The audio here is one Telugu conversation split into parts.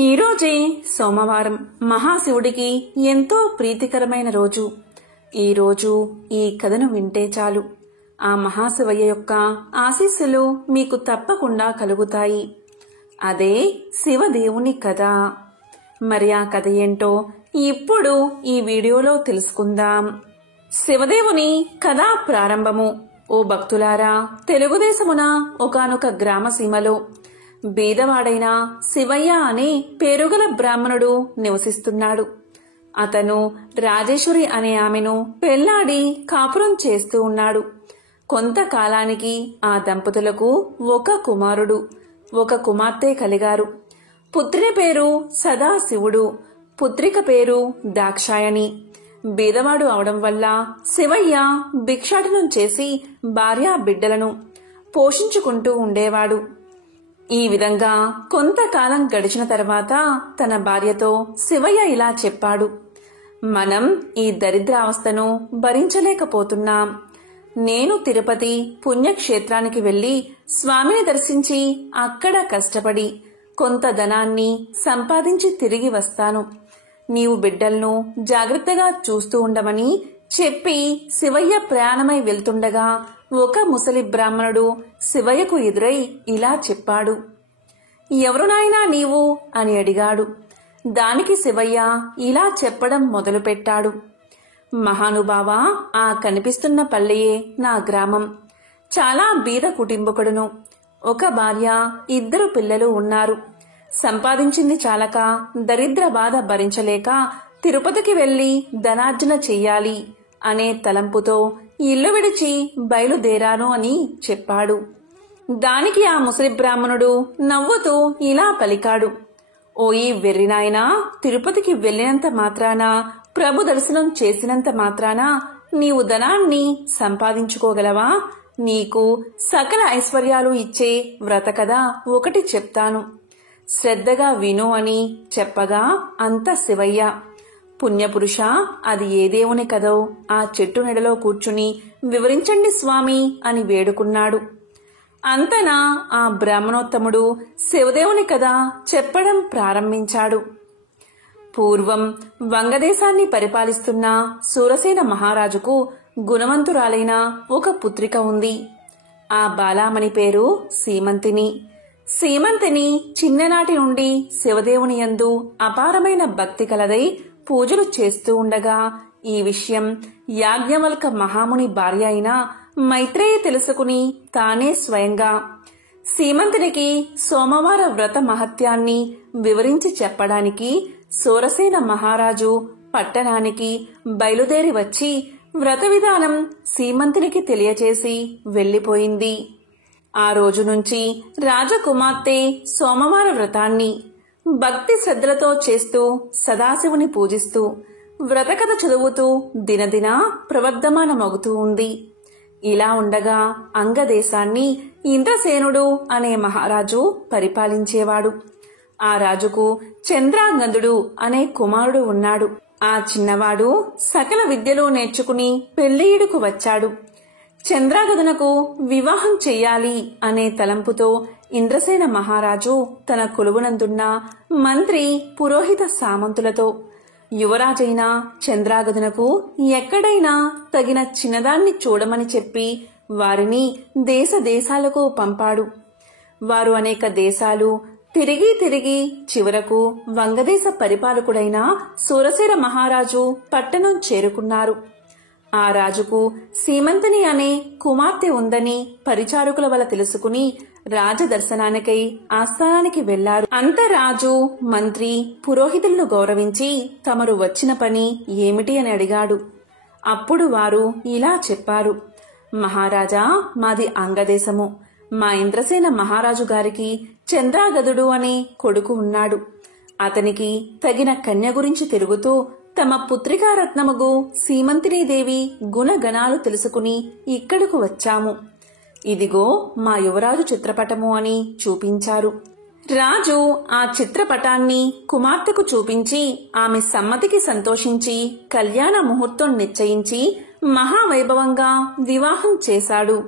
ఈరోజే సోమవారం మహాశివుడికి ఎంతో ప్రీతికరమైన రోజు. ఈరోజు ఈ కథను వింటే చాలు ఆ మహాశివయ్య యొక్క ఆశీస్సులు మీకు తప్పకుండా కలుగుతాయి. అదే శివదేవుని కథ. మరి ఆ కథ ఏంటో ఇప్పుడు ఈ వీడియోలో తెలుసుకుందాం. శివదేవుని కథ ప్రారంభము. ఓ భక్తులారా, తెలుగుదేశమున ఒకానొక గ్రామసీమలో బీదవాడైన శివయ్య అనే పేరుగల బ్రాహ్మణుడు నివసిస్తున్నాడు. అతను రాజేశ్వరి అనే ఆమెను పెళ్లాడి కాపురం చేస్తూ ఉన్నాడు. కొంతకాలానికి ఆ దంపతులకు ఒక కుమారుడు, ఒక కుమార్తె కలిగారు. పుత్రుని పేరు సదాశివుడు, పుత్రిక పేరు దాక్షాయణి. బీదవాడు అవడం వల్ల శివయ్య భిక్షాటనం చేసి భార్యా బిడ్డలను పోషించుకుంటూ ఉండేవాడు. ఈ విధంగా కొంతకాలం గడిచిన తర్వాత తన భార్యతో శివయ్య ఇలా చెప్పాడు: మనం ఈ దరిద్రావస్థను భరించలేకపోతున్నాం. నేను తిరుపతి పుణ్యక్షేత్రానికి వెళ్లి స్వామిని దర్శించి అక్కడ కష్టపడి కొంత ధనాన్ని సంపాదించి తిరిగి వస్తాను. నీవు బిడ్డలను జాగ్రత్తగా చూస్తూ ఉండమని చెప్పి శివయ్య ప్రయాణమై వెళ్తుండగా ఒక ముసలి బ్రాహ్మణుడు శివయ్యకు ఎదురై ఇలా చెప్పాడు: ఎవరు నాయనా నీవు అని అడిగాడు. దానికి శివయ్య ఇలా చెప్పడం మొదలుపెట్టాడు: మహానుభావా, ఆ కనిపిస్తున్న పల్లెయే నా గ్రామం. చాలా బీద కుటుంబకుడును. ఒక భార్య, 2 పిల్లలు ఉన్నారు. సంపాదించింది చాలక దరిద్ర బాధ భరించలేక తిరుపతికి వెళ్లి ధనార్జన చెయ్యాలి అనే తలంపుతో ఇల్లు విడిచి బయలుదేరాను అని చెప్పాడు. దానికి ఆ ముసలి బ్రాహ్మణుడు నవ్వుతూ ఇలా పలికాడు: ఓయి వెర్రినాయనా, తిరుపతికి వెళ్లినంత మాత్రాన, ప్రభు దర్శనం చేసినంత మాత్రాన నీవు ధనాన్ని సంపాదించుకోగలవా? నీకు సకల ఐశ్వర్యాలు ఇచ్చే వ్రత కథ ఒకటి చెప్తాను, శ్రద్ధగా విను అని చెప్పగా అంత శివయ్య, పుణ్యపురుష, అది ఏ దేవుని కదో ఆ చెట్టు నెడలో కూర్చుని వివరించండి స్వామి అని వేడుకున్నాడు. అంతనా ఆ బ్రాహ్మణోత్తముడు శివదేవుని కథ చెప్పడం ప్రారంభించాడు. పూర్వం వంగదేశాన్ని పరిపాలిస్తున్న సూరసేన మహారాజుకు గుణవంతురాలైన ఒక పుత్రిక ఉంది. ఆ బాలామణి పేరు సీమంతిని. సీమంతిని చిన్ననాటి నుండి శివదేవుని యందు అపారమైన భక్తి కలదై పూజలు చేస్తూ ఉండగా ఈ విషయం యాజ్ఞవల్క మహాముని భార్య అయిన మైత్రేయి తెలుసుకుని తానే స్వయంగా సీమంతునికి సోమవార వ్రత మహత్యాన్ని వివరించి చెప్పడానికి సూరసేన మహారాజు పట్టణానికి బయలుదేరి వచ్చి వ్రత విధానం సీమంతునికి తెలియచేసి వెళ్లిపోయింది. ఆ రోజు నుంచి రాజకుమార్తె సోమవార వ్రతాన్ని భక్తి శ్రద్ధలతో చేస్తూ సదాశివుని పూజిస్తూ వ్రతకథ చదువుతూ దినదిన ప్రవర్ధమానమవుతూ ఉంది. ఇలా ఉండగా అంగదేశాన్ని ఇంద్రసేనుడు అనే మహారాజు పరిపాలించేవాడు. ఆ రాజుకు చంద్రాంగదుడు అనే కుమారుడు ఉన్నాడు. ఆ చిన్నవాడు సకల విద్యలు నేర్చుకుని పెళ్లియుడుకు వచ్చాడు. చంద్రాగదునకు వివాహం చెయ్యాలి అనే తలంపుతో ఇంద్రసేన మహారాజు తన కొలువునందున్న మంత్రి పురోహిత సామంతులతో యువరాజైన చంద్రాగదునకు ఎక్కడైనా తగిన చిన్నదాన్ని చూడమని చెప్పి వారిని దేశ దేశాలకు పంపాడు. వారు అనేక దేశాలు తిరిగి తిరిగి చివరకు వంగదేశ పరిపాలకుడైన సూరసేన మహారాజు పట్టణం చేరుకున్నారు. ఆ రాజుకు సీమంతిని అనే కుమార్తె ఉందని పరిచారకుల వల్ల తెలుసుకుని రాజదర్శనానికై ఆస్థానానికి వెళ్లారు. అంత రాజు మంత్రి పురోహితులను గౌరవించి తమరు వచ్చిన పని ఏమిటి అని అడిగాడు. అప్పుడు వారు ఇలా చెప్పారు: మహారాజా, మాది అంగదేశము. మా ఇంద్రసేన మహారాజు గారికి చంద్రాగదుడు అనే కొడుకు ఉన్నాడు. అతనికి తగిన కన్య గురించి తిరుగుతూ తమ పుత్రికారత్నముగు సీమంతినీదేవి గుణగణాలు తెలుసుకుని ఇక్కడకు వచ్చాము. ఇదిగో మా యువరాజు చిత్రపటము అని చూపించారు. రాజు ఆ చిత్రపటాన్ని కుమార్తెకు చూపించి ఆమె సమ్మతికి సంతోషించి కళ్యాణ ముహూర్తం నిశ్చయించి మహావైభవంగా వివాహం చేశాడు.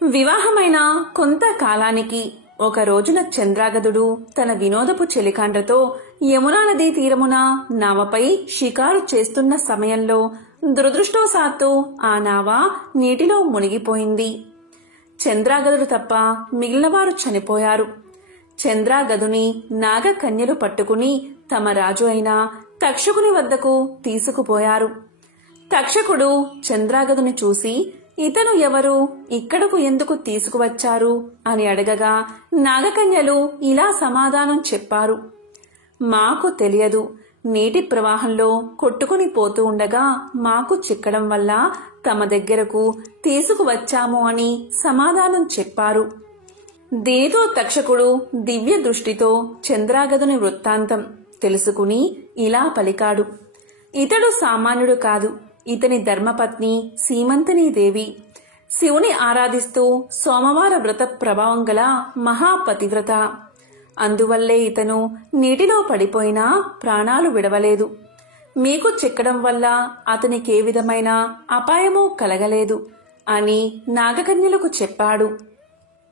వివాహమైన కొంతకాలానికి ఒక రోజున చంద్రాగదుడు తన వినోదపు చెలికాండ్రతో యమునా నదీ తీరమున నావపై షికారు చేస్తున్న సమయంలో దురదృష్టవశాత్తు ఆ నావ నీటిలో మునిగిపోయింది. చంద్రాగదుడు తప్ప మిగిలినవారు చనిపోయారు. చంద్రాగదుని నాగకన్యలు పట్టుకుని తమ రాజు అయిన తక్షకుని వద్దకు తీసుకుపోయారు. తక్షకుడు చంద్రాగదుని చూసి, ఇతను ఎవరు, ఇక్కడకు ఎందుకు తీసుకువచ్చారు అని అడగగా నాగకన్యలు ఇలా సమాధానం చెప్పారు. మాకు తెలియదు, నీటి ప్రవాహంలో కొట్టుకుని పోతూ ఉండగా మాకు చిక్కడం వల్ల తమ దగ్గరకు తీసుకువచ్చాము అని సమాధానం చెప్పారు. దీనితో తక్షకుడు దివ్య దృష్టితో చంద్రాగదుని వృత్తాంతం తెలుసుకుని ఇలా పలికాడు. ఇతడు సామాన్యుడు కాదు. ఇతని ధర్మపత్ని సీమంతినీదేవి. శివుని ఆరాధిస్తూ సోమవార వ్రత ప్రభావం గల మహాపతివ్రత. అందువల్లే ఇతను నీటిలో పడిపోయినా ప్రాణాలు విడవలేదు. మీకు చిక్కడం వల్ల అతనికే విధమైన అపాయమూ కలగలేదు అని నాగకన్యలకు చెప్పాడు.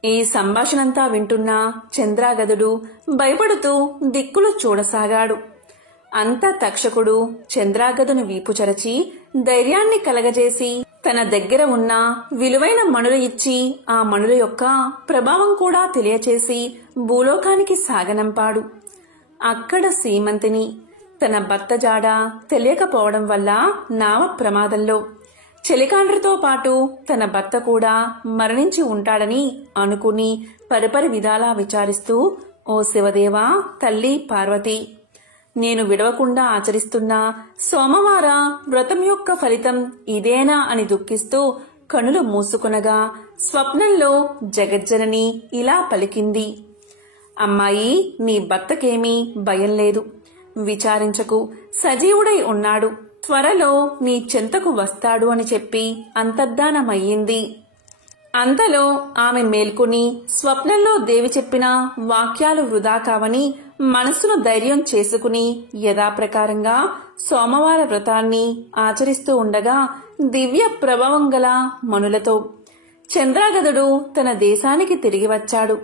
ఈ సంభాషణంతా వింటున్న చంద్రాగదుడు భయపడుతూ దిక్కులు చూడసాగాడు. అంత తక్షకుడు చంద్రాగదుని వీపు చరచి ధైర్యాన్ని కలగజేసి తన దగ్గర ఉన్న విలువైన మణులు ఇచ్చి ఆ మణుల యొక్క ప్రభావం కూడా తెలియచేసి భూలోకానికి సాగనంపాడు. అక్కడ సీమంతిని తన భర్త జాడ తెలియకపోవడం వల్ల నావ ప్రమాదంలో చెలికాండ్రతో పాటు తన భర్త కూడా మరణించి ఉంటాడని అనుకుని పరిపరి విధాలా విచారిస్తూ, ఓ శివదేవా, తల్లి పార్వతి, నేను విడవకుండా ఆచరిస్తున్న సోమవార వ్రతం యొక్క ఫలితం ఇదేనా అని దుఃఖిస్తూ కనులు మూసుకునగా స్వప్నంలో జగజ్జనని ఇలా పలికింది. అమ్మాయి, నీ భర్తకేమీ భయం లేదు. విచారించకు, సజీవుడై ఉన్నాడు. త్వరలో నీ చెంతకు వస్తాడు అని చెప్పి అంతర్ధానమయ్యింది. అంతలో ఆమె మేల్కొని స్వప్నంలో దేవి చెప్పిన వాక్యాలు వృధా కావని మనస్సును ధైర్యం చేసుకుని యథాప్రకారంగా సోమవార వ్రతాన్ని ఆచరిస్తూ ఉండగా దివ్య ప్రభావం గల మనులతో చంద్రాగదుడు తన దేశానికి తిరిగి వచ్చాడు.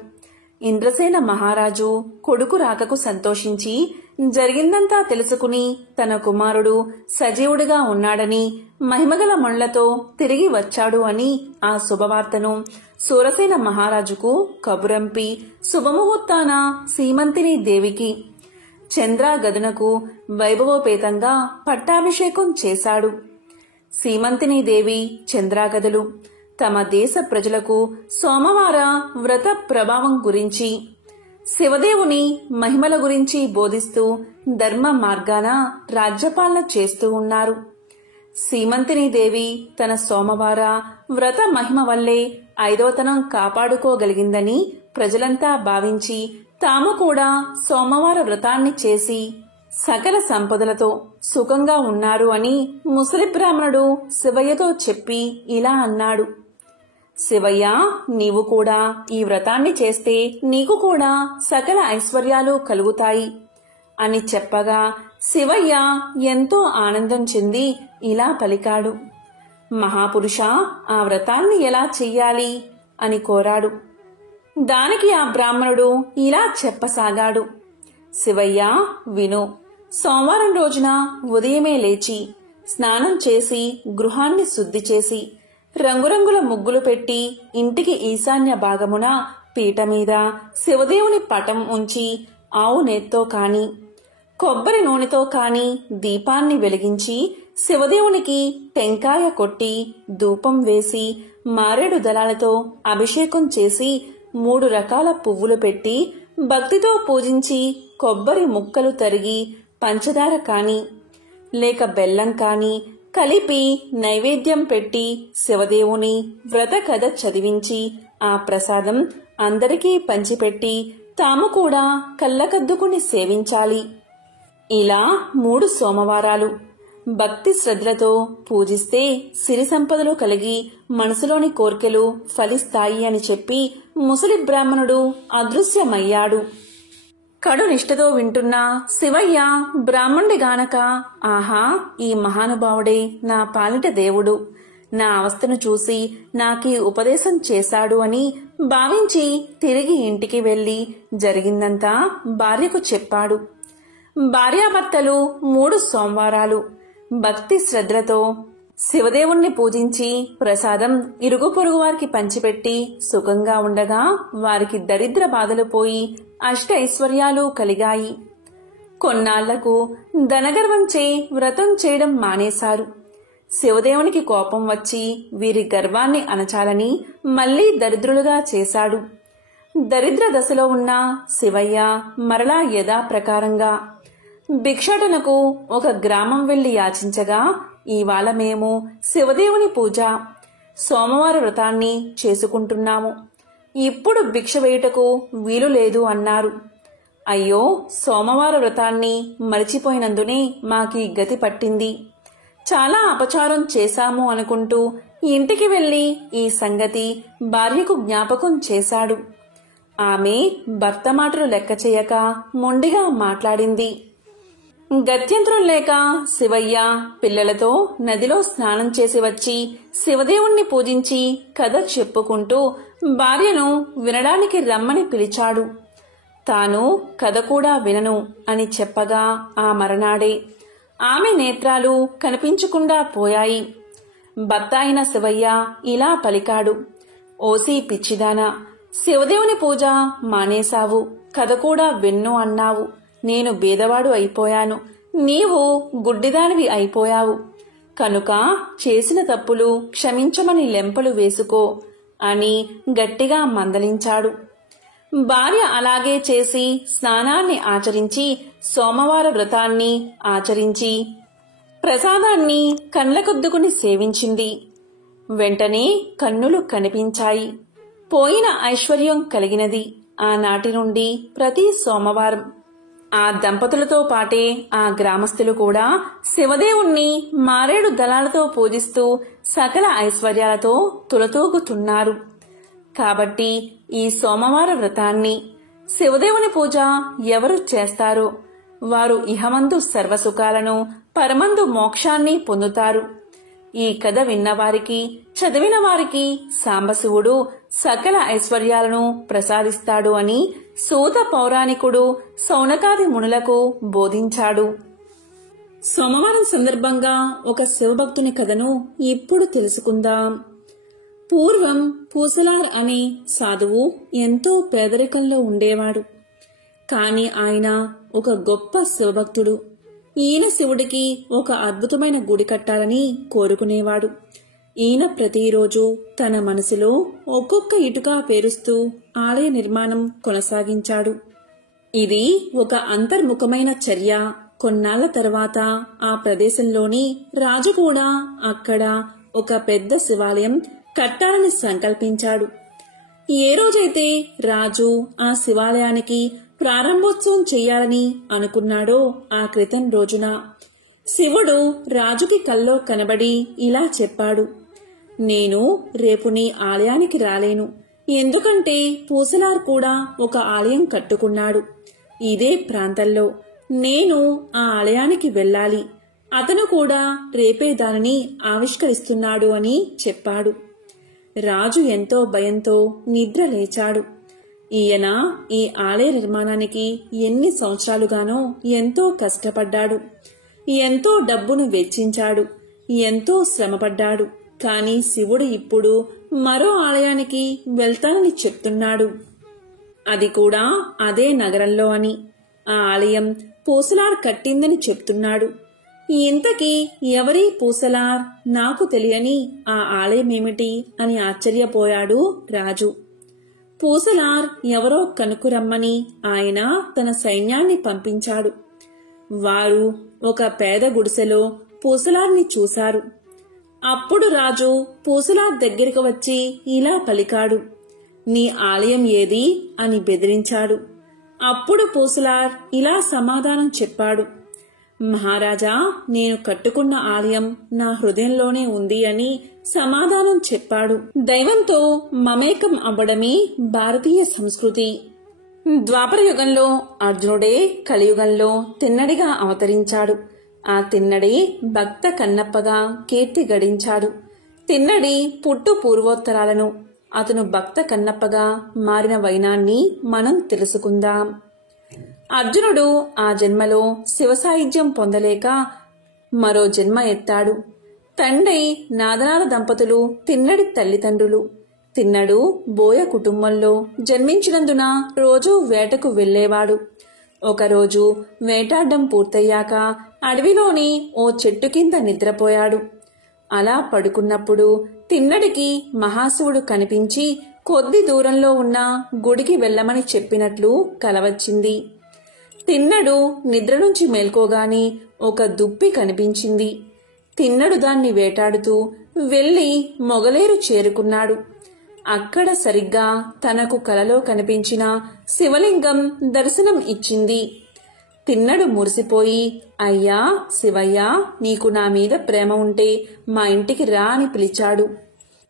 ఇంద్రసేన మహారాజు కొడుకు రాకకు సంతోషించి జరిగిందంతా తెలుసుకుని తన కుమారుడు సజీవుడిగా ఉన్నాడని మహిమగల మణులతో తిరిగి వచ్చాడు అని ఆ శుభవార్తను సూరసేన మహారాజుకు కబురంపి శుభముహూర్తాన సీమంతిని దేవికి చంద్రాగదునకు వైభవోపేతంగా పట్టాభిషేకం చేశాడు. సీమంతిని దేవి చంద్రాగదులు తమ దేశ ప్రజలకు సోమవార వ్రత ప్రభావం గురించి, శివదేవుని మహిమల గురించి బోధిస్తూ ధర్మ మార్గాన రాజ్యపాలన చేస్తూ ఉన్నారు. సీమంతిని దేవి తన సోమవార వ్రత మహిమ వల్లే ఐదోతనం కాపాడుకోగలిగిందని ప్రజలంతా భావించి తాము కూడా సోమవార వ్రతాన్ని చేసి సకల సంపదలతో సుఖంగా ఉన్నారు అని ముసలి బ్రాహ్మణుడు శివయ్యతో చెప్పి ఇలా అన్నాడు. శివయ్య, నీవు కూడా ఈ వ్రతాన్ని చేస్తే నీకు కూడా సకల ఐశ్వర్యాలు కలుగుతాయి అని చెప్పగా శివయ్య ఎంతో ఆనందం చెంది ఇలా పలికాడు. మహాపురుష, ఆ వ్రతాన్ని ఎలా చెయ్యాలి అని కోరాడు. దానికి ఆ బ్రాహ్మణుడు ఇలా చెప్పసాగాడు. శివయ్య, విను. సోమవారం రోజున ఉదయమే లేచి స్నానం చేసి గృహాన్ని శుద్ధి చేసి రంగురంగుల ముగ్గులు పెట్టి ఇంటికి ఈశాన్య భాగమున పీట మీద శివదేవుని పటం ఉంచి ఆవు నేత్తో కాని కొబ్బరి నూనెతో కాని దీపాన్ని వెలిగించి శివదేవునికి టెంకాయ కొట్టి ధూపం వేసి మారేడు దళాలతో అభిషేకం చేసి 3 రకాల పువ్వులు పెట్టి భక్తితో పూజించి కొబ్బరి ముక్కలు తరిగి పంచదార కాని లేక బెల్లం కాని కలిపి నైవేద్యం పెట్టి శివదేవుని వ్రత కథ చదివించి ఆ ప్రసాదం అందరికీ పంచిపెట్టి తాము కూడా కళ్ళకద్దుకుని సేవించాలి. ఇలా 3 సోమవారాలు భక్తి శ్రద్ధలతో పూజిస్తే సిరి సంపదలు కలిగి మనసులోని కోర్కెలు ఫలిస్తాయి అని చెప్పి ముసలి బ్రాహ్మణుడు అదృశ్యమయ్యాడు. కడు నిష్ఠతో వింటున్న శివయ్య బ్రాహ్మణుడి గానక, ఆహా, ఈ మహానుభావుడే నా పాలిట దేవుడు, నా అవస్థను చూసి నాకీ ఉపదేశం చేశాడు అని భావించి తిరిగి ఇంటికి వెళ్లి జరిగిందంతా భార్యకు చెప్పాడు. భార్యాభర్తలు 3 సోమవారాలు భక్తి శ్రద్ధలతో శివదేవుణ్ణి పూజించి ప్రసాదం ఇరుగు పొరుగు వారికి పంచిపెట్టి సుఖంగా ఉండగా వారికి దరిద్ర బాధలు పోయి అష్ట ఐశ్వర్యాలు కలిగాయి. కొన్నాళ్లకు ధనగర్వంచే వ్రతం చేయడం మానేశారు. శివదేవునికి కోపం వచ్చి వీరి గర్వాన్ని అణచాలని మళ్లీ దరిద్రులుగా చేశాడు. దరిద్ర దశలో ఉన్న శివయ్య మరలా యథాప్రకారంగా భిక్షాటనకు ఒక గ్రామం వెళ్లి యాచించగా, ఇవాళ మేము శివదేవుని పూజ సోమవార వ్రతాన్ని చేసుకుంటున్నాము. ఇప్పుడు భిక్ష వేయుటకు వీలు లేదు అన్నారు. అయ్యో, సోమవార వ్రతాన్ని మరిచిపోయినందునే మాకీ గతి పట్టింది. చాలా అపచారం చేశాము అనుకుంటూ ఇంటికి వెళ్లి ఈ సంగతి భార్యకు జ్ఞాపకం చేశాడు. ఆమె భర్త మాటలు లెక్క చేయక మొండిగా మాట్లాడింది. గత్యంతరం లేక శివయ్య పిల్లలతో నదిలో స్నానం చేసి వచ్చి శివదేవుణ్ణి పూజించి కథ చెప్పుకుంటూ భార్యను వినడానికి రమ్మని పిలిచాడు. తాను కథ కూడా వినను అని చెప్పగా ఆ మరనాడే ఆమె నేత్రాలు కనిపించకుండా పోయాయి. భర్త అయిన శివయ్య ఇలా పలికాడు. ఓసి పిచ్చిదానా, శివదేవుని పూజ మానేశావు, కథ కూడా విన్ను అన్నావు. నేను బీదవాడు అయిపోయాను, నీవు గుడ్డిదానివి అయిపోయావు. కనుక చేసిన తప్పులు క్షమించమని లెంపలు వేసుకో అని గట్టిగా మందలించాడు. భార్య అలాగే చేసి స్నానాన్ని ఆచరించి సోమవార వ్రతాన్ని ఆచరించి ప్రసాదాన్ని కళ్ళకొద్దుకుని సేవించింది. వెంటనే కన్నులు కనిపించాయి. పోయిన ఐశ్వర్యం కలిగినది. ఆనాటి నుండి ప్రతి సోమవారం ఆ దంపతులతో పాటే ఆ గ్రామస్తులు కూడా శివదేవుణ్ణి మారేడు దళాలతో పూజిస్తూ సకల ఐశ్వర్యాలతో తులతూగుతున్నారు. కాబట్టి ఈ సోమవార వ్రతాన్ని, శివదేవుని పూజ ఎవరు చేస్తారో వారు ఇహమందు సర్వసుఖాలను, పరమందు మోక్షాన్ని పొందుతారు. ఈ కథ విన్నవారికి, చదివిన వారికి సాంబశివుడు సకల ఐశ్వర్యాలను ప్రసాదిస్తాడు అని సూత పౌరాణికుడు సౌనకాది మునులకు బోధించాడు. సోమవారం సందర్భంగా ఒక శివభక్తుని కథను ఇప్పుడు తెలుసుకుందాం. పూర్వం పూసలార్ అనే సాధువు ఎంతో పేదరికంలో ఉండేవాడు. కాని ఆయన ఒక గొప్ప శివభక్తుడు. ఈయన శివుడికి ఒక అద్భుతమైన గుడి కట్టాలని కోరుకునేవాడు. ఈయన ప్రతిరోజు తన మనసులో ఒక్కొక్క ఇటుక పేరుస్తూ ఆలయ నిర్మాణం కొనసాగించాడు. ఇది ఒక అంతర్ముఖమైన చర్య. కొన్నాళ్ల తర్వాత ఆ ప్రదేశంలోని రాజు కూడా అక్కడ ఒక పెద్ద శివాలయం కట్టాలని సంకల్పించాడు. ఏ రోజైతే రాజు ఆ శివాలయానికి ప్రారంభోత్సవం చెయ్యాలని అనుకున్నాడో ఆ క్రితం రోజున శివుడు రాజుకి కల్లో కనబడి ఇలా చెప్పాడు. నేను రేపు నీ ఆలయానికి రాలేను. ఎందుకంటే పూసలార్ కూడా ఒక ఆలయం కట్టుకున్నాడు ఇదే ప్రాంతంలో. నేను ఆ ఆలయానికి వెళ్ళాలి. అతను కూడా రేపే దానిని ఆవిష్కరిస్తున్నాడు అని చెప్పాడు. రాజు ఎంతో భయంతో నిద్ర లేచాడు. ఈయన ఈ ఆలయ నిర్మాణానికి ఎన్ని సంవత్సరాలుగానో ఎంతో కష్టపడ్డాడు. ఎంతో డబ్బును వెచ్చించాడు. ఎంతో శ్రమపడ్డాడు. కాని శివుడు ఇప్పుడు మరో ఆలయానికి వెళ్తానని చెప్తున్నాడు. అది కూడా అదే నగరంలో అని. ఆ ఆలయం పూసలార్ కట్టిందని చెప్తున్నాడు. ఇంతకీ ఎవరీ పూసలార్? నాకు తెలియని ఆ ఆలయమేమిటి అని ఆశ్చర్యపోయాడు రాజు. పూసలార్ ఎవరో కనుక్కురమ్మని ఆయన తన సైన్యాన్ని పంపించాడు. వారు ఒక పేద గుడిసెలో పూసలార్ని చూశారు. అప్పుడు రాజు పూసలార్ దగ్గరికి వచ్చి ఇలా పలికాడు. నీ ఆలయం ఏది అని బెదిరించాడు. అప్పుడు పూసలార్ ఇలా సమాధానం చెప్పాడు. మహారాజా, నేను కట్టుకున్న ఆలయం నా హృదయంలోనే ఉంది అని సమాధానం చెప్పాడు. దైవంతో మమేకం అవ్వడమే భారతీయ సంస్కృతి. ద్వాపర యుగంలో అర్జునుడే కలియుగంలో తిన్నడిగా అవతరించాడు. ఆ తిన్నడి భక్త కన్నప్పగా కీర్తి గడించాడు. తిన్నడి పుట్టు పూర్వోత్తరాలను అతను భక్త కన్నప్పగా మారిన వైనాన్ని మనం తెలుసుకుందాం. అర్జునుడు ఆ జన్మలో శివసాయుధ్యం పొందలేక మరో జన్మ ఎత్తాడు. తండ్రి నాదనాల దంపతులు తిన్నడి తల్లిదండ్రులు. తిన్నడు బోయ కుటుంబంలో జన్మించినందున రోజూ వేటకు వెళ్లేవాడు. ఒకరోజు వేటాడ్డం పూర్తయ్యాక అడవిలోని ఓ చెట్టు కింద నిద్రపోయాడు. అలా పడుకున్నప్పుడు తిన్నడికి మహాశివుడు కనిపించి కొద్ది దూరంలో ఉన్న గుడికి వెళ్లమని చెప్పినట్లు కలవచ్చింది. తిన్నడు నిద్ర నుంచి మేల్కోగాని ఒక దుప్పి కనిపించింది. తిన్నడు దాన్ని వేటాడుతూ వెళ్లి మొగలేరు చేరుకున్నాడు. అక్కడ సరిగ్గా తనకు కలలో కనిపించిన శివలింగం దర్శనం ఇచ్చింది. తిన్నడు మురిసిపోయి, అయ్యా శివయ్య, నీకు నా మీద ప్రేమ ఉంటే మా ఇంటికి రా అని పిలిచాడు.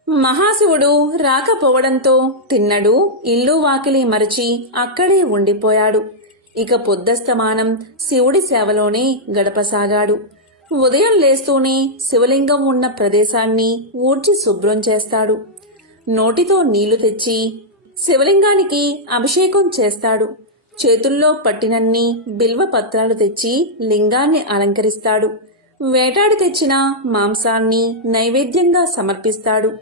మహాశివుడు రాకపోవడంతో తిన్నడు ఇల్లు వాకిలి మరచి అక్కడే ఉండిపోయాడు. ఇక పొద్దస్తమానం శివుడి సేవలోనే గడపసాగాడు. ఉదయం లేస్తూనే శివలింగం ఉన్న ప్రదేశాన్ని ఊడ్చి శుభ్రం చేస్తాడు. నోటితో నీళ్లు తెచ్చి శివలింగానికి అభిషేకం చేస్తాడు. చేతుల్లో పట్టినన్ని బిల్వ పత్రాలు తెచ్చి లింగాన్ని అలంకరిస్తాడు. వేటాడి తెచ్చిన మాంసాన్ని నైవేద్యంగా సమర్పిస్తాడు.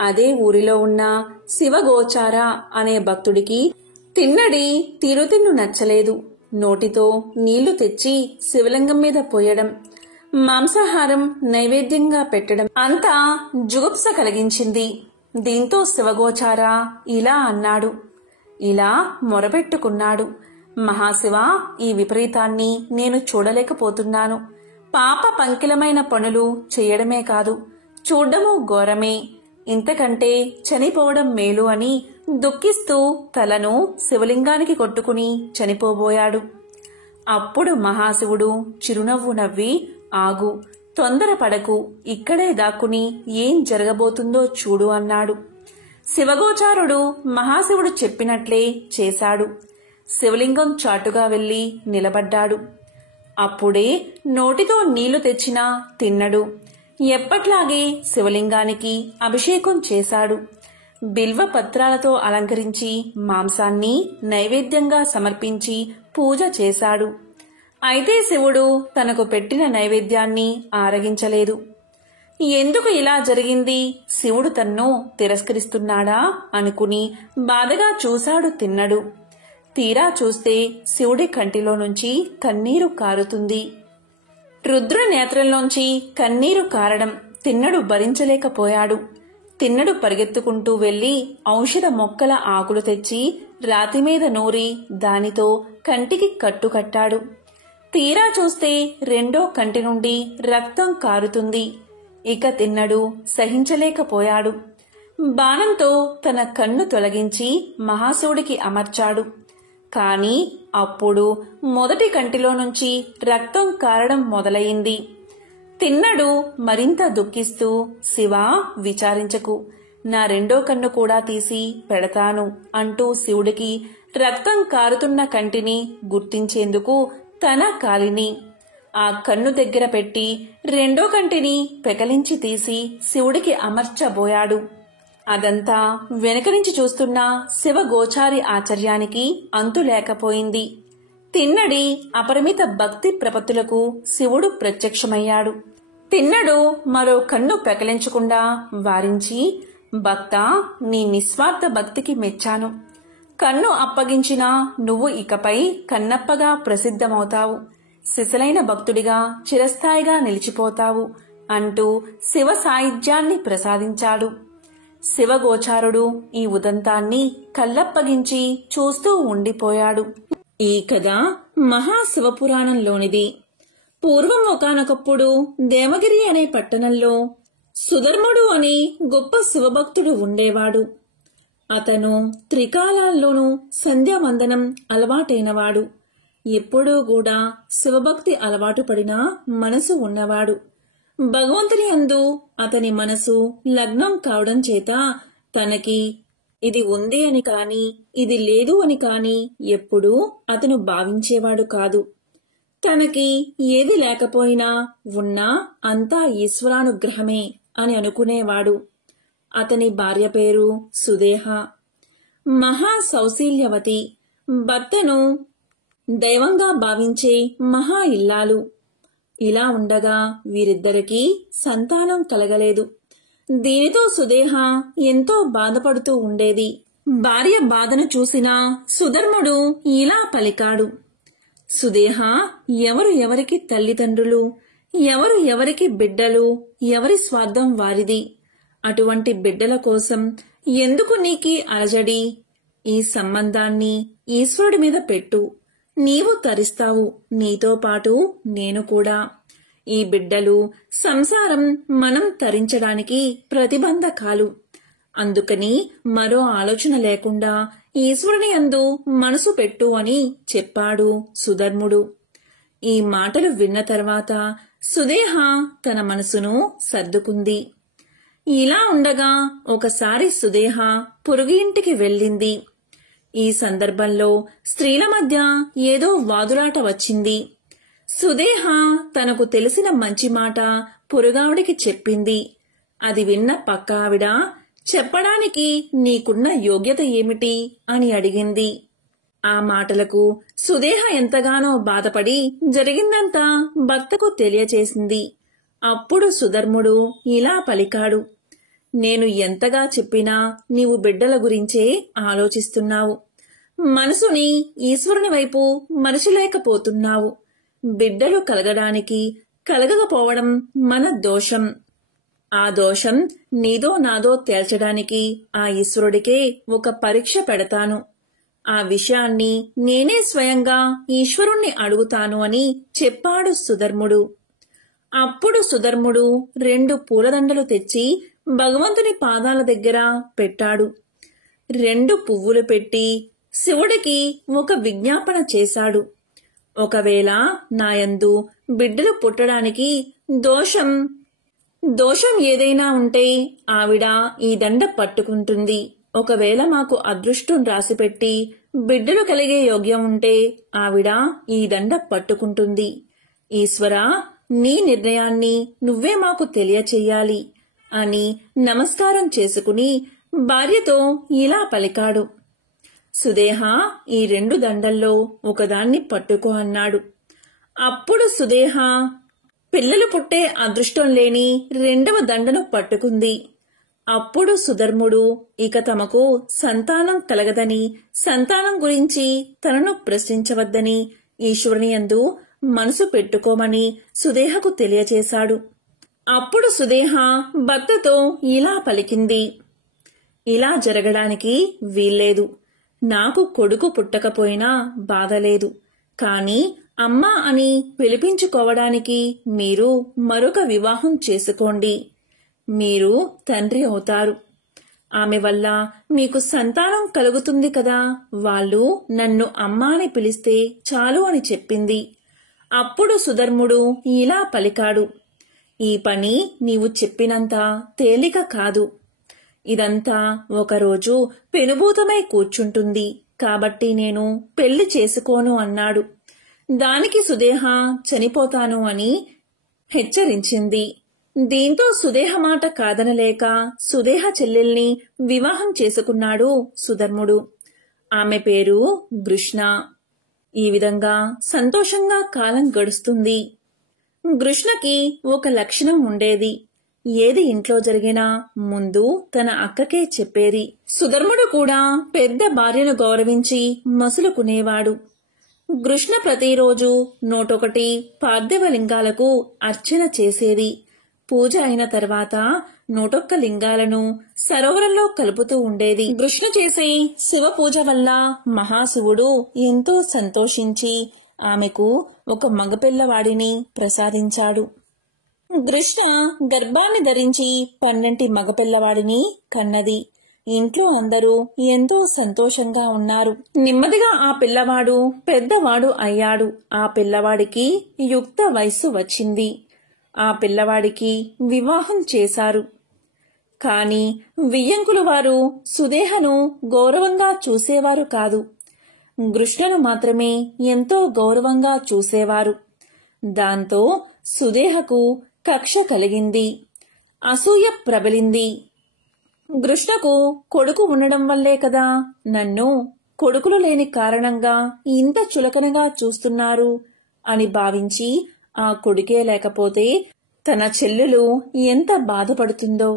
అదే ఊరిలో ఉన్న శివగోచార అనే భక్తుడికి తిన్నడి తీరుతిన్ను నచ్చలేదు. నోటితో నీళ్లు తెచ్చి శివలింగం మీద పోయడం, మాంసాహారం నైవేద్యంగా పెట్టడం అంతా జుగుప్స కలిగించింది. దీంతో శివగోచార ఇలా అన్నాడు, ఇలా మొరపెట్టుకున్నాడు. మహాశివ, ఈ విపరీతాన్ని నేను చూడలేకపోతున్నాను. పాప పంకిలమైన పనులు చేయడమే కాదు, చూడ్డము ఘోరమే. ఇంతకంటే చనిపోవడం మేలు అని దుఃఖిస్తూ తలను శివలింగానికి కొట్టుకుని చనిపోబోయాడు. అప్పుడు మహాశివుడు చిరునవ్వు నవ్వి, ఆగు, తొందరపడకు, ఇక్కడే దాక్కుని ఏం జరగబోతుందో చూడు అన్నాడు. శివగోచారుడు మహాశివుడు చెప్పినట్లే చేశాడు. శివలింగం చాటుగా వెళ్లి నిలబడ్డాడు. అప్పుడే నోటితో నీళ్లు తెచ్చిన తిన్నడు ఎప్పట్లాగే శివలింగానికి అభిషేకం చేశాడు. బిల్వ పత్రాలతో అలంకరించి మాంసాన్ని నైవేద్యంగా సమర్పించి పూజ చేశాడు. అయితే శివుడు తనకు పెట్టిన నైవేద్యాన్ని ఆరగించలేదు. ఎందుకు ఇలా జరిగింది? శివుడు తన్ను తిరస్కరిస్తున్నాడా అనుకుని బాధగా చూశాడు తిన్నడు. తీరా చూస్తే శివుడి కంటిలో నుంచి కన్నీరు కారుతుంది. రుద్ర నేత్రంలోంచి కన్నీరు కారడం తిన్నడు భరించలేకపోయాడు. తిన్నడు పరిగెత్తుకుంటూ వెళ్లి ఔషధ మొక్కల ఆకులు తెచ్చి రాతిమీద నూరి దానితో కంటికి కట్టుకట్టాడు. తీరా చూస్తే రెండో కంటి నుండి రక్తం కారుతుంది. ఇక తిన్నడు సహించలేకపోయాడు. బాణంతో తన కన్ను తొలగించి మహాశివుడికి అమర్చాడు. కాని అప్పుడు మొదటి కంటిలో నుంచి రక్తం కారడం మొదలయింది. తిన్నడు మరింత దుఃఖిస్తూ, శివా, విచారించకు, నా రెండో కన్ను కూడా తీసి పెడతాను అంటూ శివుడికి రక్తం కారుతున్న కంటిని గుర్తించేందుకు తన కాలిని ఆ కన్ను దగ్గర పెట్టి రెండో కంటిని పెకలించి తీసి శివుడికి అమర్చబోయాడు. అదంతా వెనక నుంచి చూస్తున్న శివగోచారి ఆశ్చర్యానికి అంతు లేకపోయింది. తిన్నడి అపరిమిత భక్తి ప్రపత్తులకు శివుడు ప్రత్యక్షమయ్యాడు. తిన్నడు మరో కన్ను పెకలించకుండా వారించి, భక్తా, నీ నిస్వార్థ భక్తికి మెచ్చాను. కన్ను అప్పగించినా నువ్వు ఇకపై కన్నప్పగా ప్రసిద్ధమవుతావు, సిసలైన భక్తుడిగా చిరస్థాయిగా నిలిచిపోతావు అంటూ శివ సాయుధ్యాన్ని ప్రసాదించాడు. శివగోచారుడు ఈ ఉదంతాన్ని కళ్ళప్పగించి చూస్తూ ఉండిపోయాడు. ఈ కథ మహాశివపురాణంలోనిది. పూర్వం ఒకానొకప్పుడు దేవగిరి అనే పట్టణంలో సుధర్ముడు అనే గొప్ప శివభక్తుడు ఉండేవాడు. అతను త్రికాలాల్లోనూ సంధ్యావందనం అలవాటైనవాడు. ఎప్పుడూ కూడా శివభక్తి అలవాటు పడిన మనసు ఉన్నవాడు. భగవంతుని యందు అతని మనసు లగ్నం కావడం చేత తనకి ఇది ఉంది అని కాని ఇది లేదు అని కాని ఎప్పుడూ అతను భావించేవాడు కాదు. తనకి ఏది లేకపోయినా ఉన్నా అంతా ఈశ్వరానుగ్రహమే అని అనుకునేవాడు. అతని భార్య పేరు సుదేహ. మహా సౌశీల్యవతి, భర్తను దైవంగా భావించే మహా ఇల్లాలు. ఇలా ఉండగా వీరిద్దరికీ సంతానం కలగలేదు. దీనితో సుదేహ ఎంతో బాధపడుతూ ఉండేది. భార్య బాధను చూసిన సుధర్ముడు ఇలా పలికాడు: సుదేహ, ఎవరు ఎవరికి తల్లిదండ్రులు, ఎవరు ఎవరికి బిడ్డలు, ఎవరి స్వార్థం వారిది. అటువంటి బిడ్డల కోసం ఎందుకు నీకీ అలజడి? ఈ సంబంధాన్ని ఈశ్వరుడి మీద పెట్టు, నీవు తరిస్తావు, నీతో పాటు నేను కూడా. ఈ బిడ్డలు, సంసారం మనం తరించడానికి ప్రతిబంధకాలు. అందుకని మరో ఆలోచన లేకుండా ఈశ్వరుని యందు మనసు పెట్టు అని చెప్పాడు సుధర్ముడు. ఈ మాటలు విన్న తర్వాత సుదేహ తన మనసును సర్దుకుంది. ఇలా ఉండగా ఒకసారి సుదేహ పొరుగు ఇంటికి వెళ్ళింది. ఈ సందర్భంలో స్త్రీల మధ్య ఏదో వాదులాట వచ్చింది. సుదేహ తనకు తెలిసిన మంచి మాట పొరుగావిడికి చెప్పింది. అది విన్న పక్క ఆవిడ, చెప్పడానికి నీకున్న యోగ్యత ఏమిటి అని అడిగింది. ఆ మాటలకు సుదేహ ఎంతగానో బాధపడి జరిగిందంతా భర్తకు తెలియచేసింది. అప్పుడు సుధర్ముడు ఇలా పలికాడు: నేను ఎంతగా చెప్పినా నీవు బిడ్డల గురించే ఆలోచిస్తున్నావు. మనసుని ఈశ్వరుని వైపు మరచలేకపోతున్నావు. బిడ్డలు కలగడానికి కలగకపోవడం మన దోషం. ఆ దోషం నీదో నాదో తేల్చడానికి ఆ ఈశ్వరుడికే ఒక పరీక్ష పెడతాను. ఆ విషయాన్ని నేనే స్వయంగా ఈశ్వరుణ్ణి అడుగుతాను అని చెప్పాడు సుధర్ముడు. అప్పుడు సుధర్ముడు 2 పూలదండలు తెచ్చి భగవంతుని పాదాల దగ్గర పెట్టాడు. 2 పువ్వులు పెట్టి శివుడికి ఒక విజ్ఞాపన చేశాడు: ఒకవేళ నాయందు బిడ్డలు పుట్టడానికి దోషం ఏదైనా ఉంటే ఆవిడ ఈ దండ పట్టుకుంటుంది. ఒకవేళ మాకు అదృష్టం రాసిపెట్టి బిడ్డలు కలిగే యోగ్యం ఉంటే ఆవిడ ఈ దండ పట్టుకుంటుంది. ఈశ్వరా, నీ నిర్ణయాన్ని నువ్వే మాకు తెలియచెయ్యాలి అని నమస్కారం చేసుకుని భార్యతో ఇలా పలికాడు: సుదేహ, ఈ 2 దండల్లో ఒకదాన్ని పట్టుకో అన్నాడు. అప్పుడు సుదేహ పిల్లలు పుట్టే అదృష్టం లేని 2వ దండను పట్టుకుంది. అప్పుడు సుధర్ముడు ఇక తమకు సంతానం కలగదని, సంతానం గురించి తనను ప్రశ్నించవద్దని, ఈశ్వరుని యందు మనసు పెట్టుకోమని సుదేహకు తెలియచేశాడు. అప్పుడు సుదేహ భర్తతో ఇలా పలికింది: ఇలా జరగడానికి వీల్లేదు. నాకు కొడుకు పుట్టకపోయినా బాధలేదు, కాని అమ్మా అని పిలిపించుకోవడానికి మీరు మరొక వివాహం చేసుకోండి. మీరు తండ్రి అవుతారు. ఆమె వల్ల మీకు సంతానం కలుగుతుంది కదా. వాళ్ళు నన్ను అమ్మా అని పిలిస్తే చాలు అని చెప్పింది. అప్పుడు సుధర్ముడు ఇలా పలికాడు: ఈ పని నీవు చెప్పినంత తేలిక కాదు. ఇదంతా ఒకరోజు పెనుభూతమై కూర్చుంటుంది. కాబట్టి నేను పెళ్లి చేసుకోను అన్నాడు. దానికి సుదేహ చనిపోతాను అని హెచ్చరించింది. దీంతో సుదేహ మాట కాదనలేక సుదేహ చెల్లెల్ని వివాహం చేసుకున్నాడు సుధర్ముడు. ఆమె పేరు గృష్ణ. ఈ విధంగా సంతోషంగా కాలం గడుస్తుంది. గృష్ణకి ఒక లక్షణం ఉండేది. ఏది ఇంట్లో జరిగినా ముందు తన అక్కకే చెప్పేది. సుధర్ముడు కూడా పెద్ద భార్యను గౌరవించి మసులుకునేవాడు. గృష్ణ ప్రతిరోజు 101 పార్థివ లింగాలకు అర్చన చేసేది. పూజ అయిన తర్వాత 101 లింగాలను సరోవరంలో కలుపుతూ ఉండేది. గృష్ణ చేసే శివ పూజ వల్ల మహాశివుడు ఎంతో సంతోషించి ఆమెకు ఒక మగపిల్లవాడిని ప్రసాదించాడు. గృష్ణ గర్భాన్ని ధరించి 12 మగపిల్లవాడిని కన్నది. ఇంట్లో అందరూ ఎంతో సంతోషంగా ఉన్నారు. నెమ్మదిగా ఆ పిల్లవాడు పెద్దవాడు అయ్యాడు. ఆ పిల్లవాడికి యుక్త వయస్సు వచ్చింది. ఆ పిల్లవాడికి వివాహం చేశారు. కాని వియ్యంకులు వారు సుదేహను గౌరవంగా చూసేవారు కాదు. గృష్ణను మాత్రమే ఎంతో గౌరవంగా చూసేవారు. దాంతో సుదేహకు కక్ష కలిగింది. అసూయ ప్రబలింది. కృష్ణకు కొడుకు ఉండడం వల్లే కదా నన్ను కొడుకులు లేని కారణంగా ఇంత చులకనగా చూస్తున్నారు అని భావించి ఆ కొడుకే లేకపోతే తన చెల్లెలు ఎంత బాధపడుతుందో.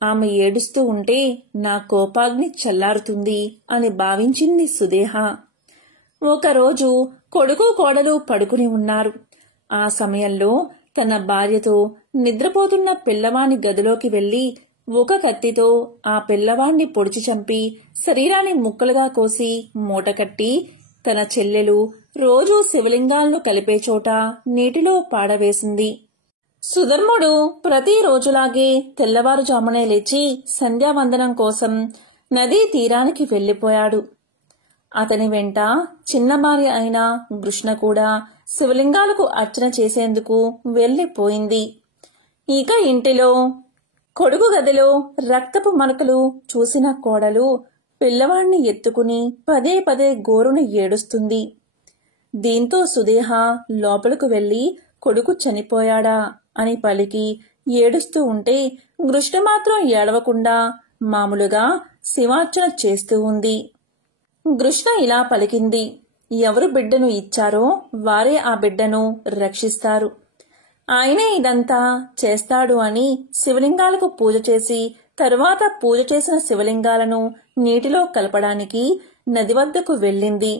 ఆమె ఏడుస్తూ ఉంటే నా కోపాగ్ని చల్లారుతుంది అని భావించింది సుదేహ. ఒకరోజు కొడుకు కోడలు పడుకుని ఉన్నారు. ఆ సమయంలో తన భార్యతో నిద్రపోతున్న పిల్లవాని గదిలోకి వెళ్లి ఒక కత్తితో ఆ పిల్లవాణ్ణి పొడిచి చంపి శరీరాన్ని ముక్కలుగా కోసి మూటకట్టి తన చెల్లెలు రోజూ శివలింగాలను కలిపే చోట నీటిలో పాడవేసింది. సుధర్ముడు ప్రతిరోజులాగే తెల్లవారుజామునే లేచి సంధ్యావందనం కోసం నదీ తీరానికి వెళ్లిపోయాడు. అతని వెంట చిన్న భార్య అయిన కృష్ణ కూడా శివలింగాలకు అర్చన చేసేందుకు వెళ్లిపోయింది. ఇక ఇంటిలో కొడుకు గదిలో రక్తపు మరకలు చూసిన కోడలు పిల్లవాణ్ణి ఎత్తుకుని పదే పదే గోరును ఏడుస్తుంది. దీంతో సుదేహ లోపలకు వెళ్లి కొడుకు చనిపోయాడా అని పలికి ఏడుస్తూ ఉంటే కృష్ణ మాత్రం ఏడవకుండా మామూలుగా శివార్చన చేస్తూ ఉంది. కృష్ణ ఇలా పలికింది, ఎవరు బిడ్డను ఇచ్చారో వారే ఆ బిడ్డను రక్షిస్తారు. ఆయనే ఇదంతా చేస్తాడు అని శివలింగాలకు పూజ చేసి తరువాత పూజ చేసిన శివలింగాలను నీటిలో కలపడానికి నది వద్దకు వెళ్ళింది.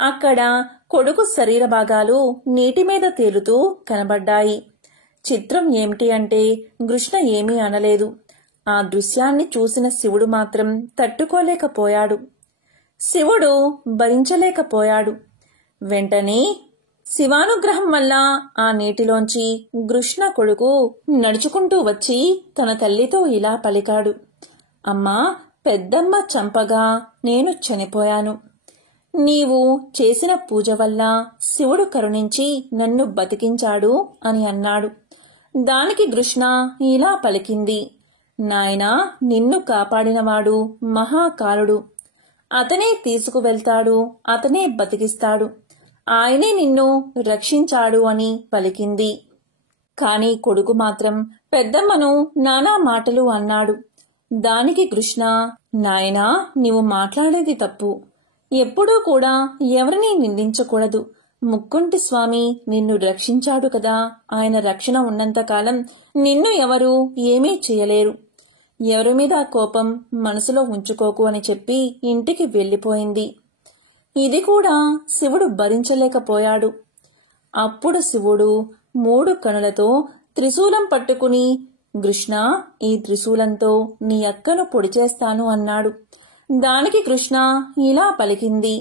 అక్కడ కొడుకు శరీర భాగాలు నీటి మీద తేలుతూ కనబడ్డాయి. చిత్రం ఏమిటి అంటే కృష్ణ ఏమీ అనలేదు. ఆ దృశ్యాన్ని చూసిన శివుడు మాత్రం తట్టుకోలేకపోయాడు. శివుడు భరించలేకపోయాడు. వెంటనే శివానుగ్రహం వల్ల ఆ నీటిలోంచి కృష్ణ కొడుకు నడుచుకుంటూ వచ్చి తన తల్లితో ఇలా పలికాడు, అమ్మా, పెద్దమ్మ చంపగా నేను చనిపోయాను. నీవు చేసిన పూజ వల్ల శివుడు కరుణించి నన్ను బతికించాడు అని అన్నాడు. దానికి కృష్ణ ఇలా పలికింది, నాయనా, నిన్ను కాపాడినవాడు మహాకాలుడు. అతనే తీసుకువెళ్తాడు, అతనే బతికిస్తాడు. ఆయనే నిన్ను రక్షించాడు అని పలికింది. కాని కొడుకు మాత్రం పెద్దమ్మను నానా మాటలు అన్నాడు. దానికి కృష్ణ, నాయనా, నీవు మాట్లాడేది తప్పు. ఎప్పుడూ కూడా ఎవరినీ నిందించకూడదు. ముక్కుంటి స్వామి నిన్ను రక్షించాడు కదా, ఆయన రక్షణ ఉన్నంతకాలం నిన్ను ఎవరూ ఏమీ చేయలేరు. ఎవరి మీద కోపం మనసులో ఉంచుకోకు అని చెప్పి ఇంటికి వెళ్లిపోయింది. ఇది కూడా శివుడు భరించలేకపోయాడు. అప్పుడు శివుడు 3 కనులతో త్రిశూలం పట్టుకుని, కృష్ణ, ఈ త్రిశూలంతో నీ అక్కను పొడి చేస్తాను అన్నాడు. దానికి కృష్ణ ఇలా పలికింది,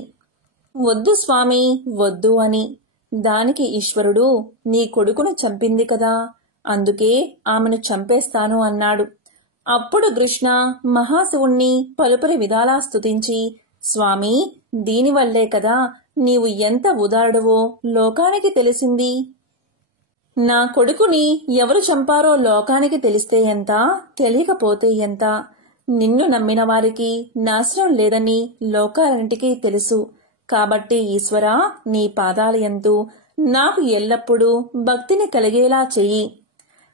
వద్దు స్వామి, వద్దు అని. దానికి ఈశ్వరుడు, నీ కొడుకును చంపింది కదా, అందుకే ఆమెను చంపేస్తాను అన్నాడు. అప్పుడు కృష్ణ మహాశివుణ్ణి పలుపరి విధాలా స్తుతించి, స్వామి, దీనివల్లే కదా నీవు ఎంత ఉదారుడవో లోకానికి తెలిసింది. నా కొడుకుని ఎవరు చంపారో లోకానికి తెలిస్తే ఎంత, తెలియకపోతే ఎంత. నిన్ను నమ్మిన వారికి నాశనం లేదని లోకాలన్నిటికీ తెలుసు. కాబట్టి ఈశ్వరా, నీ పాదాలయందు నాకు ఎల్లప్పుడూ భక్తిని కలిగేలా చెయ్యి.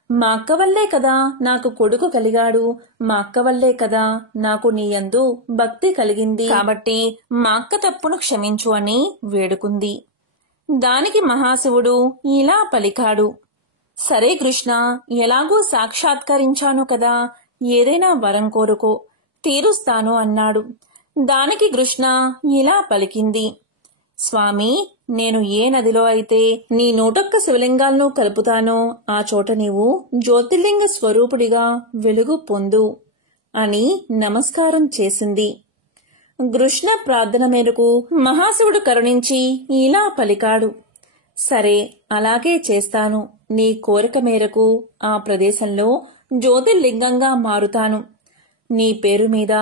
మా అక్క వల్లే కదా నాకు కొడుకు కలిగాడు, మా అక్క వల్లే కదా నాకు నీయందు భక్తి కలిగింది, కాబట్టి మా అక్క తప్పును క్షమించు అని వేడుకుంది. దానికి మహాశివుడు ఇలా పలికాడు, సరే కృష్ణ, ఎలాగూ సాక్షాత్కరించాను కదా, ఏదైనా వరం కోరుకో, తీరుస్తాను అన్నాడు. దానికి కృష్ణ ఇలా పలికింది, స్వామి, నేను ఏ నదిలో అయితే నీ 101 శివలింగాలను కలుపుతానో ఆ చోట నీవు జ్యోతిర్లింగ స్వరూపుడిగా వెలుగు పొందు అని నమస్కారం చేసింది. కృష్ణ ప్రార్థన మేరకు మహాశివుడు కరుణించి ఇలా పలికాడు, సరే, అలాగే చేస్తాను. నీ కోరిక మేరకు ఆ ప్రదేశంలో జ్యోతిర్లింగంగా మారుతాను. నీ పేరు మీద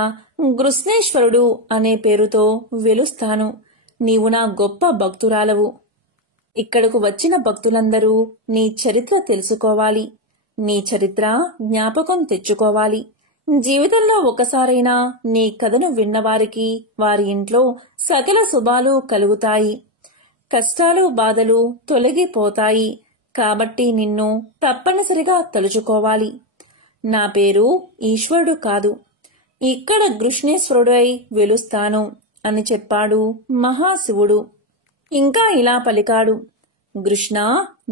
కృష్ణేశ్వరుడు అనే పేరుతో వెలుస్తాను. నీవు నా గొప్ప భక్తురాలవు. ఇక్కడకు వచ్చిన భక్తులందరూ నీ చరిత్ర తెలుసుకోవాలి. నీ చరిత్ర జ్ఞాపకం తెచ్చుకోవాలి. జీవితంలో ఒకసారైనా నీ కథను విన్నవారికి వారి ఇంట్లో సకల శుభాలు కలుగుతాయి. కష్టాలు బాధలు తొలగిపోతాయి. కాబట్టి నిన్ను తప్పనిసరిగా తలుచుకోవాలి. నా పేరు ఈశ్వరుడు కాదు, ఇక్కడ కృష్ణేశ్వరుడై వెలుస్తాను అని చెప్పాడు మహాశివుడు. ఇంకా ఇలా పలికాడు, కృష్ణ,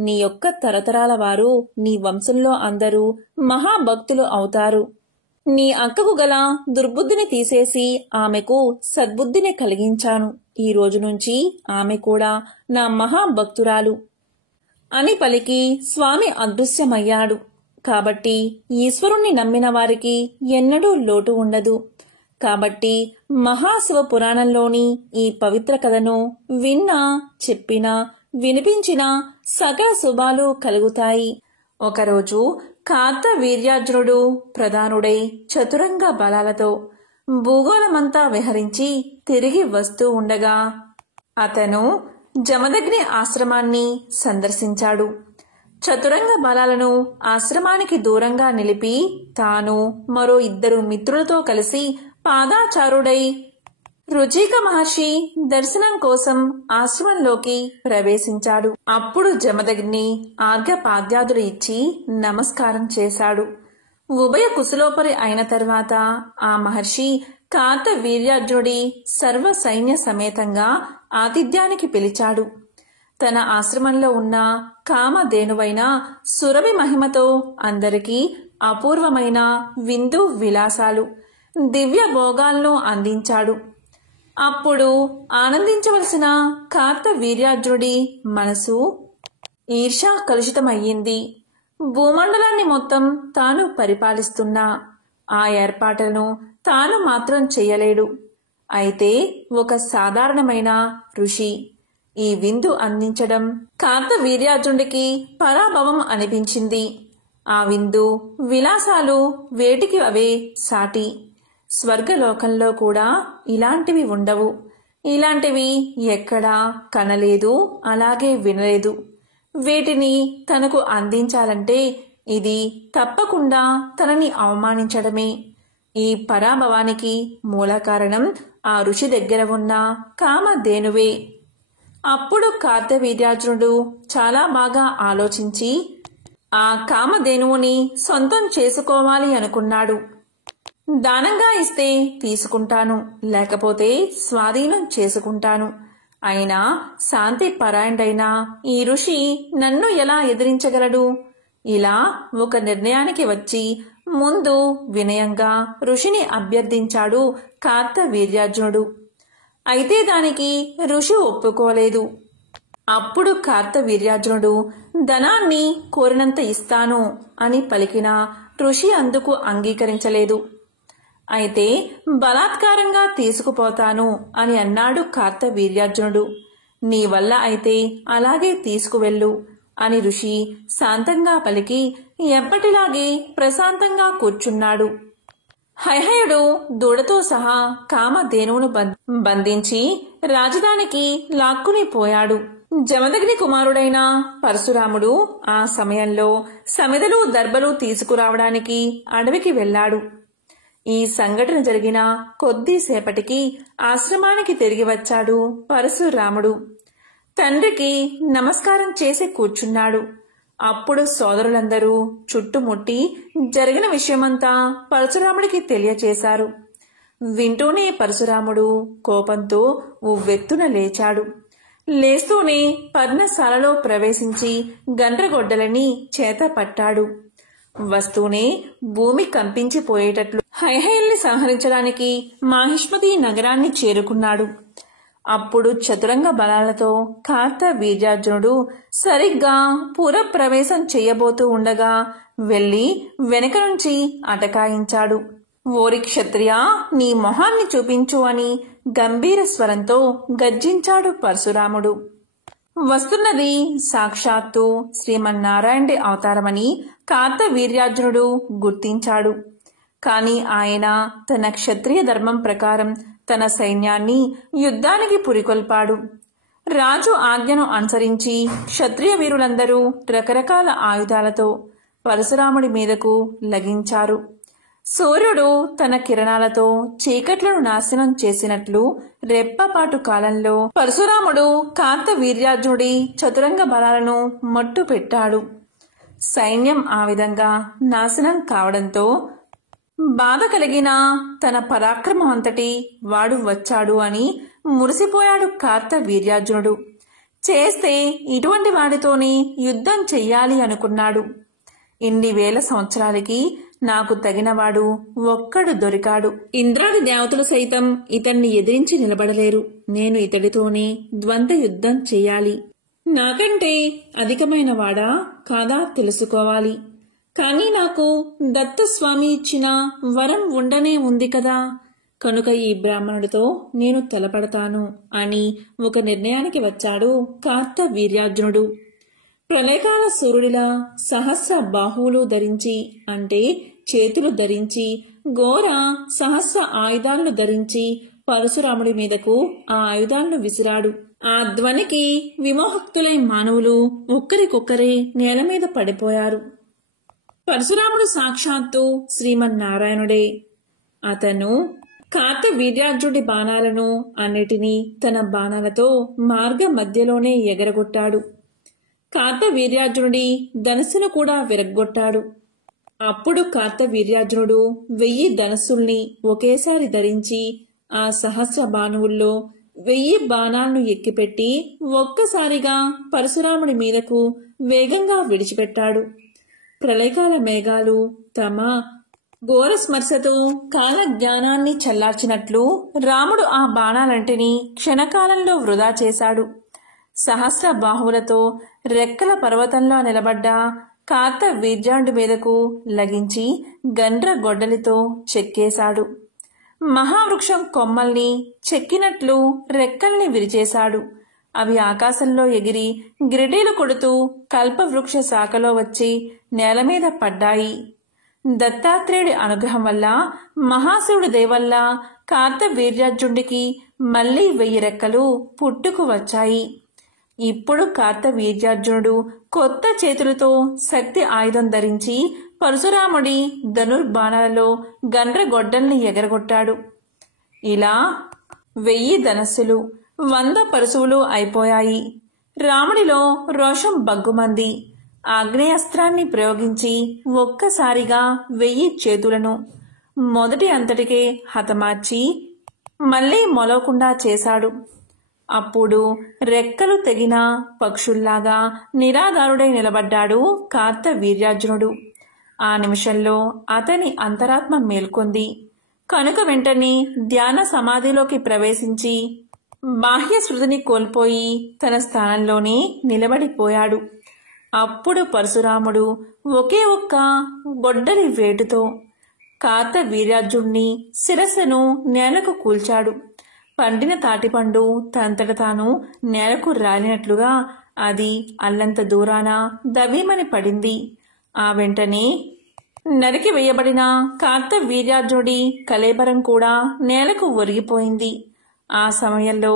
నీ యొక్క తరతరాల వారు నీ వంశంలో అందరూ మహాభక్తులు అవుతారు. నీ అక్కకు గల దుర్బుద్ధిని తీసేసి ఆమెకు సద్బుద్ధిని కలిగించాను. ఈ రోజు నుంచి ఆమె కూడా నా మహాభక్తురాలు అని పలికి స్వామి అదృశ్యమయ్యాడు. కాబట్టి ఈశ్వరుణ్ణి నమ్మిన వారికి ఎన్నడూ లోటు ఉండదు. కాబట్టి మహాశివ పురాణంలోని ఈ పవిత్ర కథను విన్నా, చెప్పినా, వినిపించినా సకల శుభాలు కలుగుతాయి. ఒకరోజు కార్తవీర్యార్జునుడు ప్రధానుడై చతురంగ బలాలతో భూగోళమంతా విహరించి తిరిగి వస్తూ ఉండగా అతను జమదగ్ని ఆశ్రమాన్ని సందర్శించాడు. చతురంగ బలాలను ఆశ్రమానికి దూరంగా నిలిపి తాను మరో 2 మిత్రులతో కలిసి పాదాచారుడై రుచిక మహర్షి దర్శనం కోసం ఆశ్రమంలోకి ప్రవేశించాడు. అప్పుడు జమదగ్ని ఆర్ఘ్యపాద్యాదులు ఇచ్చి నమస్కారం చేశాడు. ఉభయ కుశలోపరి అయిన తర్వాత ఆ మహర్షి కార్తవీర్యార్జునుడి సర్వ సైన్య సమేతంగా ఆతిథ్యానికి పిలిచాడు. తన ఆశ్రమంలో ఉన్న కామధేనువైన సురభి మహిమతో అందరికీ అపూర్వమైన విందు విలాసాలు, దివ్య భోగాలను అందించాడు. అప్పుడు ఆనందించవలసిన కార్తవీర్యార్జునుడి మనసు ఈర్ష్యా కలుషితమయ్యింది. భూమండలాన్ని మొత్తం తాను పరిపాలిస్తున్నా ఆ ఏర్పాట్లను తాను మాత్రం చెయ్యలేడు. అయితే ఒక సాధారణమైన ఋషి ఈ విందు అందించడం కార్తవీర్యార్జునుడికి పరాభవం అనిపించింది. ఆ విందు విలాసాలు వేటికి అవే సాటి. స్వర్గలోకంలో కూడా ఇలాంటివి ఉండవు. ఇలాంటివి ఎక్కడా కనలేదు, అలాగే వినలేదు. వీటిని తనకు అందించాలంటే ఇది తప్పకుండా తనని అవమానించడమే. ఈ పరాభవానికి మూల కారణం ఆ ఋషి దగ్గర ఉన్న కామధేనువే. అప్పుడు కార్తవీర్యార్జునుడు చాలా బాగా ఆలోచించి ఆ కామధేనువుని సొంతం చేసుకోవాలి అనుకున్నాడు. దానంగా ఇస్తే తీసుకుంటాను, లేకపోతే స్వాధీనం చేసుకుంటాను. అయినా శాంతి పరాయణుడైన ఈ ఋషి నన్ను ఎలా ఎదిరించగలడు? ఇలా ఒక నిర్ణయానికి వచ్చి ముందు వినయంగా ఋషిని అభ్యర్థించాడు కార్తవీర్యార్జునుడు. అయితే దానికి ఋషి ఒప్పుకోలేదు. అప్పుడు కార్తవీర్యార్జునుడు ధనాన్ని కోరినంత ఇస్తాను అని పలికిన ఋషి అందుకు అంగీకరించలేదు. అయితే బలాత్కారంగా తీసుకుపోతాను అని అన్నాడు కార్తవీర్యార్జునుడు. నీ వల్ల అయితే అలాగే తీసుకువెళ్ళు అని ఋషి శాంతంగా పలికి ఎప్పటిలాగే ప్రశాంతంగా కూర్చున్నాడు. హైహయుడు దూడతో సహా కామధేనువును బంధించి రాజధానికి లాక్కుని పోయాడు. జమదగ్ని కుమారుడైన పరశురాముడు ఆ సమయంలో సమిదలు దర్భలు తీసుకురావడానికి అడవికి వెళ్లాడు. ఈ సంఘటన జరిగిన కొద్దిసేపటికి ఆశ్రమానికి తిరిగి వచ్చాడు పరశురాముడు. తండ్రికి నమస్కారం చేసి కూర్చున్నాడు. అప్పుడు సోదరులందరూ చుట్టుముట్టి జరిగిన విషయమంతా పరశురాముడికి తెలియచేశారు. వింటూనే పరశురాముడు కోపంతో ఉవ్వెత్తున లేచాడు. లేస్తూనే పర్ణశాలలో ప్రవేశించి గండ్రగొడ్డలని చేత పట్టాడు. వస్తూనే భూమి కంపించిపోయేటట్లు హైహయుల్ని సంహరించడానికి మాహిష్మతి నగరాన్ని చేరుకున్నాడు. అప్పుడు చతురంగ బలాలతో కార్తవీర్యార్జునుడు సరిగ్గా పురప్రవేశం చెయ్యబోతూ ఉండగా వెళ్లి వెనక నుంచి అటకాయించాడు. ఓరి క్షత్రియా, నీ మొహాన్ని చూపించు అని గంభీర స్వరంతో గర్జించాడు పరశురాముడు. వస్తున్నది సాక్షాత్తు శ్రీమన్నారాయణుడి అవతారమని కార్తవీర్యార్జునుడు గుర్తించాడు. కాని ఆయన తన క్షత్రియ ధర్మం ప్రకారం తన సైన్యాన్ని యుద్ధానికి పురికొల్పాడు. రాజు ఆజ్ఞను అనుసరించి క్షత్రియ వీరులందరూ రకరకాల ఆయుధాలతో పరశురాముడి మీదకు లగించారు. సూర్యుడు తన కిరణాలతో చీకట్లను నాశనం చేసినట్లు రెప్పపాటు కాలంలో పరశురాముడు కార్తవీర్యార్జునుడి చతురంగ బలాలను మట్టు పెట్టాడు. సైన్యం ఆ విధంగా నాశనం కావడంతో బాధ కలిగిన తన పరాక్రమం అంతటి వాడు వచ్చాడు అని మురిసిపోయాడు కార్తవీర్యార్జునుడు. చేస్తే ఇటువంటి వాడితోనే యుద్ధం చెయ్యాలి అనుకున్నాడు. ఇన్ని వేల సంవత్సరాలకి నాకు తగినవాడు ఒక్కడు దొరికాడు. ఇంద్రాది దేవతలు సైతం ఇతన్ని ఎదిరించి నిలబడలేరు. నేను ఇతడితోనే ద్వంద్వ యుద్ధం చెయ్యాలి. నాకంటే అధికమైన వాడా కాదా తెలుసుకోవాలి. కానీ నాకు దత్తస్వామి ఇచ్చిన వరం ఉండనే ఉంది కదా, కనుక ఈ బ్రాహ్మణుడితో నేను తలపడతాను అని ఒక నిర్ణయానికి వచ్చాడు కార్తవీర్యార్జునుడు. ప్రళయకాల సూర్యుడిలా సహస్ర బాహువులు ధరించి, అంటే చేతులు ధరించి, ఘోర సహస్ర ఆయుధాలను ధరించి పరశురాముడి మీదకు ఆ ఆయుధాలను విసిరాడు. ఆ ధ్వనికి విమోహక్తులై మానవులు ఒక్కరికొక్కరే నేల మీద పడిపోయారు. పరశురాముడు సాక్షాత్తు శ్రీమన్నారాయణుడే. అతను కార్తవీర్యార్జునుడి బాణాలను అన్నిటినీ తన బాణాలతో మార్గ మధ్యలోనే ఎగరగొట్టాడు. కార్తవీర్యార్జునుడి ధనుస్సును కూడా విరగ్గొట్టాడు. అప్పుడు కార్తవీర్యార్జునుడు 1000 ధనస్సుల్ని ఒకేసారి ధరించి ఆ సహస్ర బాణువుల్లో 1000 బాణాలను ఎక్కిపెట్టి ఒక్కసారిగా పరశురాముడి మీదకు వేగంగా విడిచిపెట్టాడు. ప్రళయకాల మేఘాలు తమ ఘోర స్మర్శతో కాల జ్ఞానాన్ని చల్లార్చినట్లు రాముడు ఆ బాణాలంటిని క్షణకాలంలో వృధా చేశాడు. సహస్ర బాహువులతో రెక్కల పర్వతంలో నిలబడ్డ కార్తవీర్యార్జునుడి మీదకు లగించి గండ్ర గొడ్డలితో చెక్కేశాడు. మహావృక్షం కొమ్మల్ని చెక్కినట్లు రెక్కల్ని విరిచేశాడు. అవి ఆకాశంలో ఎగిరి గిరిటీలు కొడుతూ కల్పవృక్ష శాఖలో వచ్చి నేల మీద పడ్డాయి. దత్తాత్రేయుడి అనుగ్రహం వల్ల, మహాశివుడి దయవల్ల కార్తవీర్యార్జునుడికి మళ్లీ 1000 రెక్కలు పుట్టుకు వచ్చాయి. ఇప్పుడు కార్తవీర్యార్జునుడు కొత్త చేతులతో శక్తి ఆయుధం ధరించి పరశురాముడి ధనుర్బాణాలలో గండ్రగొడ్డల్ని ఎగరగొట్టాడు. ఇలా 1000 ధనస్సులు 100 పరశువులు అయిపోయాయి. రాముడిలో రోషం బగ్గుమంది. ఆగ్నేయాస్త్రాన్ని ప్రయోగించి ఒక్కసారిగా 1000 చేతులను మొదటి అంతటికే హతమార్చి మళ్లీ మొలవకుండా చేశాడు. అప్పుడు రెక్కలు తెగిన పక్షుల్లాగా నిరాధారుడై నిలబడ్డాడు కార్తవీర్యార్జునుడు. ఆ నిమిషంలో అతని అంతరాత్మ మేల్కొంది. కనుక వెంటనే ధ్యాన సమాధిలోకి ప్రవేశించి బాహ్య శృతిని కోల్పోయి తన స్థానంలోనే నిలబడిపోయాడు. అప్పుడు పరశురాముడు ఒకే ఒక్క గొడ్డలి వేటుతో కార్తవీర్యార్జునుడి శిరస్సును నేలకు కూల్చాడు. పండిన తాటిపండు తనంతట తాను నేలకు రాలినట్లుగా అది అల్లంత దూరాన దవీమని పడింది. ఆ వెంటనే నరికి వేయబడిన కార్తవీర్యార్జునుడి కళేబరం కూడా నేలకు ఒరిగిపోయింది. ఆ సమయంలో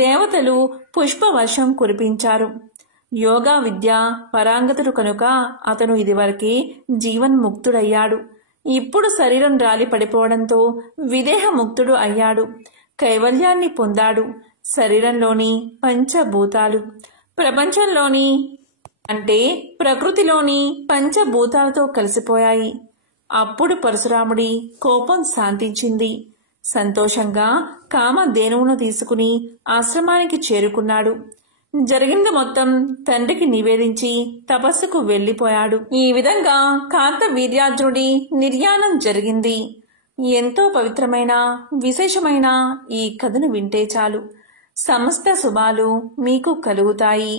దేవతలు పుష్పవర్షం కురిపించారు. యోగా విద్య పరాంగతుడు కనుక అతను ఇదివరకే జీవన్ముక్తుడయ్యాడు. ఇప్పుడు శరీరం రాలి పడిపోవడంతో విదేహముక్తుడు అయ్యాడు. కైవల్యాన్ని పొందాడు. శరీరంలోని పంచభూతాలు ప్రపంచంలోని అంటే ప్రకృతిలోని పంచభూతాలతో కలిసిపోయాయి. అప్పుడు పరశురాముడి కోపం శాంతించింది. సంతోషంగా కామధేనువును తీసుకుని ఆశ్రమానికి చేరుకున్నాడు. జరిగింది మొత్తం తండ్రికి నివేదించి తపస్సుకు వెళ్లిపోయాడు. ఈ విధంగా కార్తవీర్యార్జునుడి నిర్యాణం జరిగింది. ఎంతో పవిత్రమైన విశేషమైన ఈ కథను వింటే చాలు, సమస్త శుభాలు మీకు కలుగుతాయి.